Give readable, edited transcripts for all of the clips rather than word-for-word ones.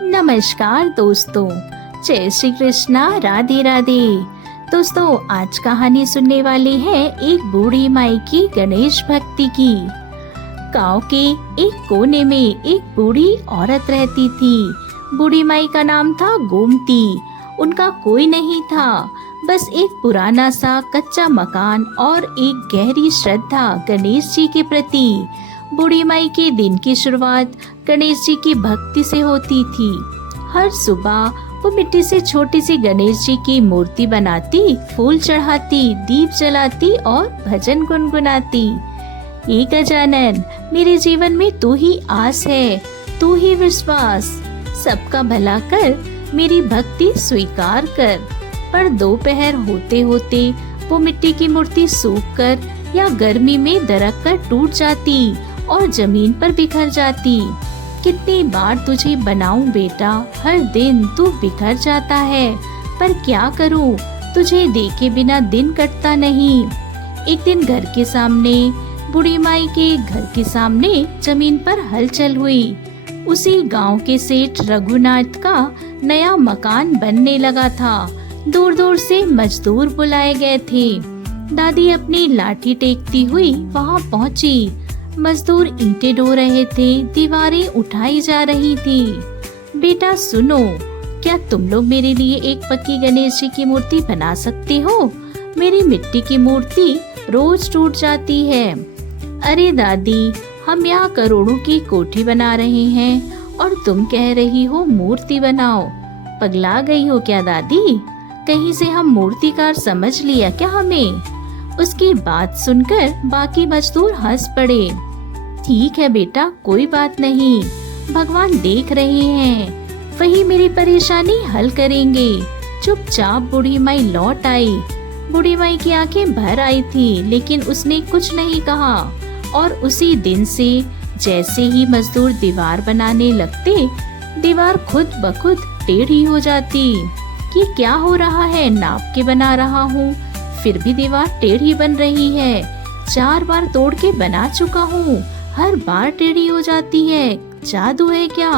नमस्कार दोस्तों, जय श्री कृष्णा, राधे राधे। दोस्तों, आज कहानी सुनने वाली है एक बूढ़ी माई की गणेश भक्ति की। गांव के एक कोने में एक बूढ़ी औरत रहती थी। बूढ़ी माई का नाम था गोमती। उनका कोई नहीं था, बस एक पुराना सा कच्चा मकान और एक गहरी श्रद्धा गणेश जी के प्रति। बूढ़ी माई के दिन की शुरुआत गणेश जी की भक्ति से होती थी। हर सुबह वो मिट्टी से छोटी सी गणेश जी की मूर्ति बनाती, फूल चढ़ाती, दीप जलाती और भजन गुनगुनाती। हे गजानन, मेरे जीवन में तू ही आस है, तू ही विश्वास, सबका भला कर, मेरी भक्ति स्वीकार कर। पर दोपहर होते होते वो मिट्टी की मूर्ति सूख कर या गर्मी में दरक कर टूट जाती और जमीन पर बिखर जाती। कितनी बार तुझे बनाऊं बेटा, हर दिन तू बिखर जाता है, पर क्या करूं, तुझे देखे बिना दिन कटता नहीं। एक दिन घर के सामने, बूढ़ी माई के घर के सामने जमीन पर हलचल हुई। उसी गांव के सेठ रघुनाथ का नया मकान बनने लगा था। दूर दूर से मजदूर बुलाए गए थे। दादी अपनी लाठी टेकती हुई वहां पहुंची। मजदूर ईंटें ढो रहे थे, दीवारें उठाई जा रही थी। बेटा सुनो, क्या तुम लोग मेरे लिए एक पक्की गणेश जी की मूर्ति बना सकते हो? मेरी मिट्टी की मूर्ति रोज टूट जाती है। अरे दादी, हम यहाँ करोड़ों की कोठी बना रहे हैं और तुम कह रही हो मूर्ति बनाओ। पगला गई हो क्या दादी? कहीं से हम मूर्तिकार समझ लिया क्या हमें? उसकी बात सुनकर बाकी मजदूर हंस पड़े। ठीक है बेटा, कोई बात नहीं, भगवान देख रहे हैं, वही मेरी परेशानी हल करेंगे। चुपचाप बूढ़ी माई लौट आई। बूढ़ी माई की आंखें भर आई थी, लेकिन उसने कुछ नहीं कहा। और उसी दिन से जैसे ही मजदूर दीवार बनाने लगते, दीवार खुद ब खुद टेढ़ी हो जाती। कि क्या हो रहा है, नाप के बना रहा हूँ, फिर भी दीवार टेढ़ी बन रही है। 4 बार तोड़ के बना चुका हूँ, हर बार टेढ़ी हो जाती है। जादू है क्या?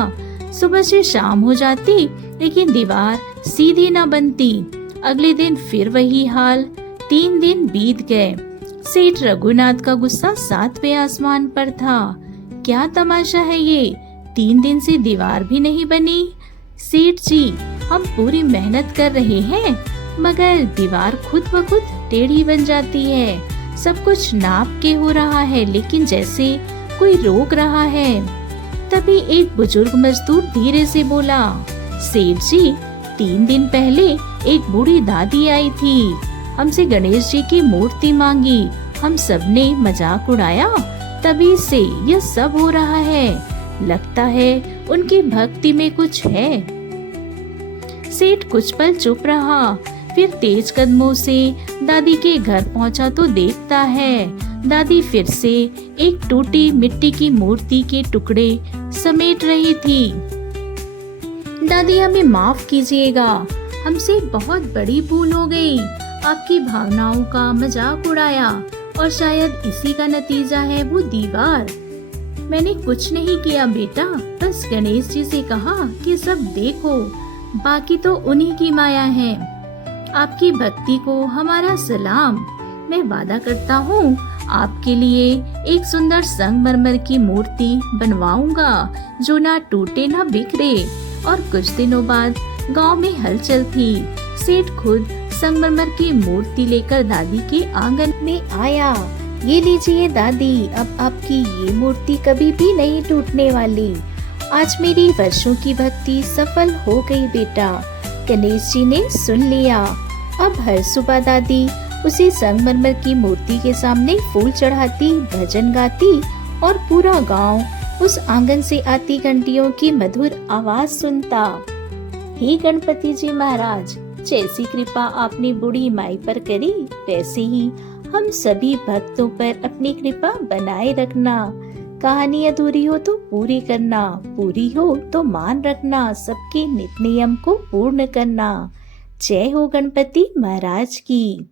सुबह से शाम हो जाती, लेकिन दीवार सीधी न बनती। अगले दिन फिर वही हाल। 3 दिन बीत गए। सेठ रघुनाथ का गुस्सा 7वें आसमान पर था। क्या तमाशा है ये, 3 दिन से दीवार भी नहीं बनी। सेठ जी, हम पूरी मेहनत कर रहे हैं, मगर दीवार खुद ब खुद टेढ़ी बन जाती है। सब कुछ नाप के हो रहा है, लेकिन जैसे कोई रोक रहा है। तभी एक बुजुर्ग मजदूर धीरे से बोला, सेठ जी, 3 दिन पहले एक बूढ़ी दादी आई थी, हमसे गणेश जी की मूर्ति मांगी। हम सबने मजाक उड़ाया, तभी से यह सब हो रहा है। लगता है उनकी भक्ति में कुछ है। सेठ कुछ पल चुप रहा, फिर तेज कदमों से दादी के घर पहुंचा तो देखता है दादी फिर से एक टूटी मिट्टी की मूर्ति के टुकड़े समेट रही थी। दादी, हमें माफ कीजिएगा, हमसे बहुत बड़ी भूल हो गई। आपकी भावनाओं का मजाक उड़ाया और शायद इसी का नतीजा है वो दीवार। मैंने कुछ नहीं किया बेटा, बस गणेश जी से कहा कि सब देखो, बाकी तो उन्हीं की माया है। आपकी भक्ति को हमारा सलाम। मैं वादा करता हूँ, आपके लिए एक सुंदर संगमरमर की मूर्ति बनवाऊंगा, जो ना टूटे ना बिखरे। और कुछ दिनों बाद गांव में हलचल थी। सेठ खुद संगमरमर की मूर्ति लेकर दादी के आंगन में आया। ये लीजिए दादी, अब आपकी ये मूर्ति कभी भी नहीं टूटने वाली। आज मेरी वर्षों की भक्ति सफल हो गई बेटा, गणेश जी ने सुन लिया। अब हर सुबह दादी उसी संगमरमर की मूर्ति के सामने फूल चढ़ाती, भजन गाती और पूरा गांव उस आंगन से आती घंटियों की मधुर आवाज सुनता। हे गणपति जी महाराज, जैसी कृपा आपने बूढ़ी माई पर करी, वैसे ही हम सभी भक्तों पर अपनी कृपा बनाए रखना। कहानी अधूरी हो तो पूरी करना, पूरी हो तो मान रखना, सबके नित नियम को पूर्ण करना। जय हो गणपति महाराज की।